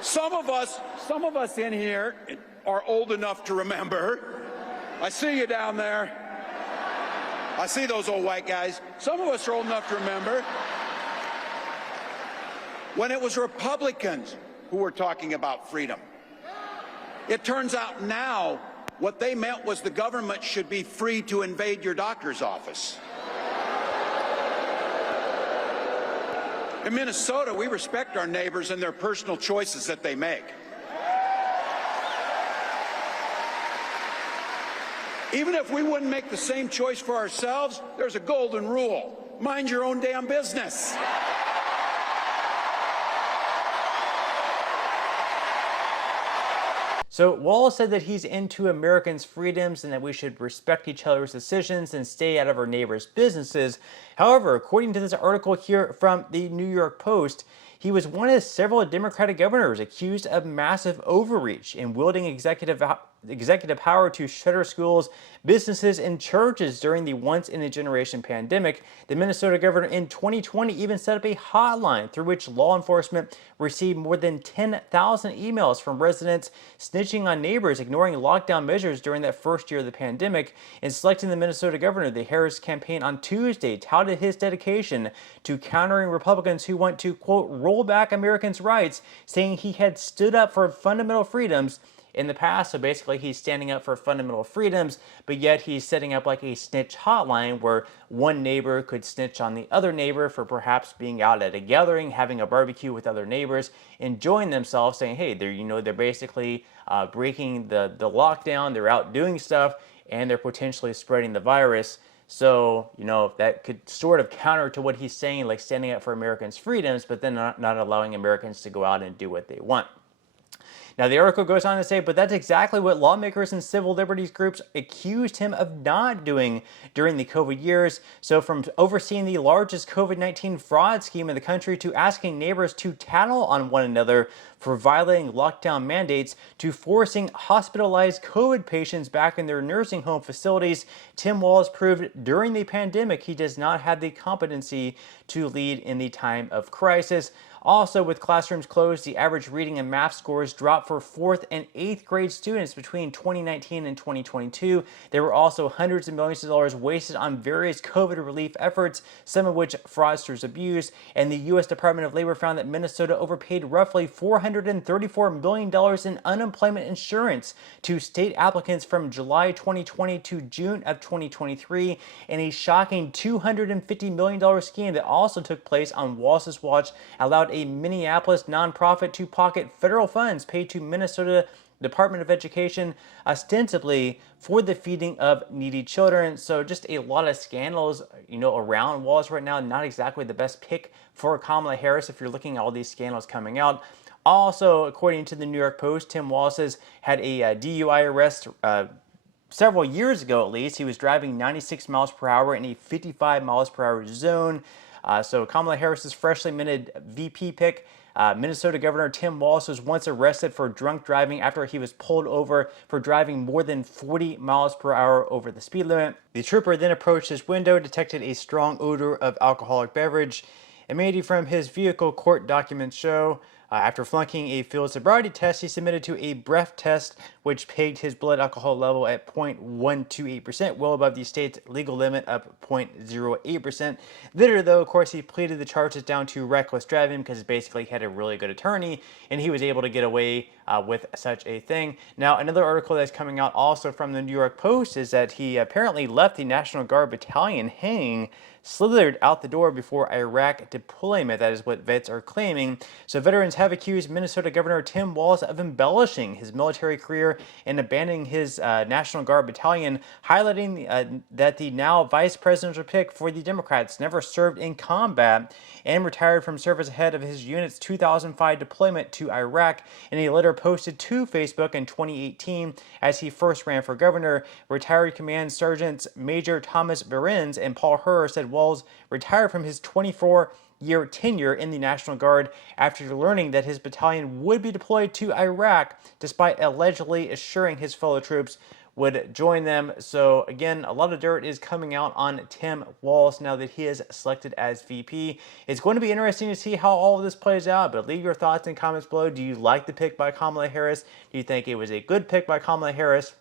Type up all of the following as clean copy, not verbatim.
Some of us in here are old enough to remember. I see you down there. I see those old white guys. Some of us are old enough to remember when it was Republicans who were talking about freedom. It turns out now what they meant was the government should be free to invade your doctor's office. In Minnesota, we respect our neighbors and their personal choices that they make. Even if we wouldn't make the same choice for ourselves, there's a golden rule. Mind your own damn business. So Walz said that he's into Americans' freedoms and that we should respect each other's decisions and stay out of our neighbors' businesses. However, according to this article here from the New York Post, he was one of several Democratic governors accused of massive overreach in wielding executive power to shutter schools, businesses, and churches during the once-in-a-generation pandemic. The Minnesota governor in 2020 even set up a hotline through which law enforcement received more than 10,000 emails from residents snitching on neighbors, ignoring lockdown measures during that first year of the pandemic. In selecting the Minnesota governor, the Harris campaign on Tuesday touted his dedication to countering Republicans who want to, quote, roll back Americans' rights, saying he had stood up for fundamental freedoms in the past. So basically he's standing up for fundamental freedoms, but yet he's setting up like a snitch hotline where one neighbor could snitch on the other neighbor for perhaps being out at a gathering, having a barbecue with other neighbors, enjoying themselves, saying, hey, they're basically breaking the lockdown, they're out doing stuff, and they're potentially spreading the virus. So, that could sort of counter to what he's saying, like standing up for Americans' freedoms, but then not allowing Americans to go out and do what they want. Now, the article goes on to say, but that's exactly what lawmakers and civil liberties groups accused him of not doing during the COVID years. So from overseeing the largest COVID-19 fraud scheme in the country to asking neighbors to tattle on one another for violating lockdown mandates to forcing hospitalized COVID patients back in their nursing home facilities, Tim Walz proved during the pandemic he does not have the competency to lead in the time of crisis. Also, with classrooms closed, the average reading and math scores dropped for 4th and 8th grade students between 2019 and 2022. There were also hundreds of millions of dollars wasted on various COVID relief efforts, some of which fraudsters abused. And the U.S. Department of Labor found that Minnesota overpaid roughly $434 million in unemployment insurance to state applicants from July 2020 to June of 2023, and a shocking $250 million scheme that also took place on Walz's watch allowed a Minneapolis nonprofit to pocket federal funds paid to Minnesota Department of Education ostensibly for the feeding of needy children. So just a lot of scandals, around Walz right now. Not exactly the best pick for Kamala Harris if you're looking at all these scandals coming out. Also, according to the New York Post, Tim Walz has had a DUI arrest several years ago at least. He was driving 96 miles per hour in a 55 miles per hour zone. So Kamala Harris's freshly minted VP pick, Minnesota Governor Tim Walz was once arrested for drunk driving after he was pulled over for driving more than 40 miles per hour over the speed limit. The trooper then approached his window, detected a strong odor of alcoholic beverage, emanating from his vehicle, court documents show. After flunking a field sobriety test, he submitted to a breath test, which pegged his blood alcohol level at 0.128%, well above the state's legal limit of 0.08%. Later, though, of course, he pleaded the charges down to reckless driving because basically he had a really good attorney, and he was able to get away with such a thing. Now, another article that's coming out also from the New York Post is that he apparently left the National Guard battalion hanging, slithered out the door before Iraq deployment. That is what vets are claiming. So veterans have accused Minnesota Governor Tim Walz of embellishing his military career and abandoning his National Guard battalion, highlighting that the now vice presidential pick for the Democrats never served in combat and retired from service ahead of his unit's 2005 deployment to Iraq. In a letter posted to Facebook in 2018 as he first ran for governor, retired Command Sergeants Major Thomas Behrens and Paul Herr said Walz retired from his 24-year tenure in the National Guard after learning that his battalion would be deployed to Iraq, despite allegedly assuring his fellow troops would join them. So again, a lot of dirt is coming out on Tim Walz now that he is selected as VP. It's going to be interesting to see how all of this plays out, but leave your thoughts in comments below. Do you like the pick by Kamala Harris? Do you think it was a good pick by Kamala Harris?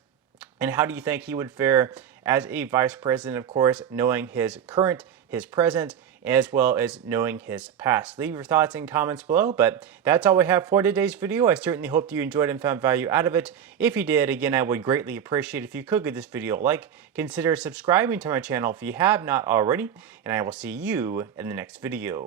And how do you think he would fare as a vice president, of course, knowing his current, his present, as well as knowing his past? Leave your thoughts in comments below, but that's all we have for today's video. I certainly hope you enjoyed and found value out of it. If you did, again, I would greatly appreciate if you could give this video a like, consider subscribing to my channel if you have not already, and I will see you in the next video.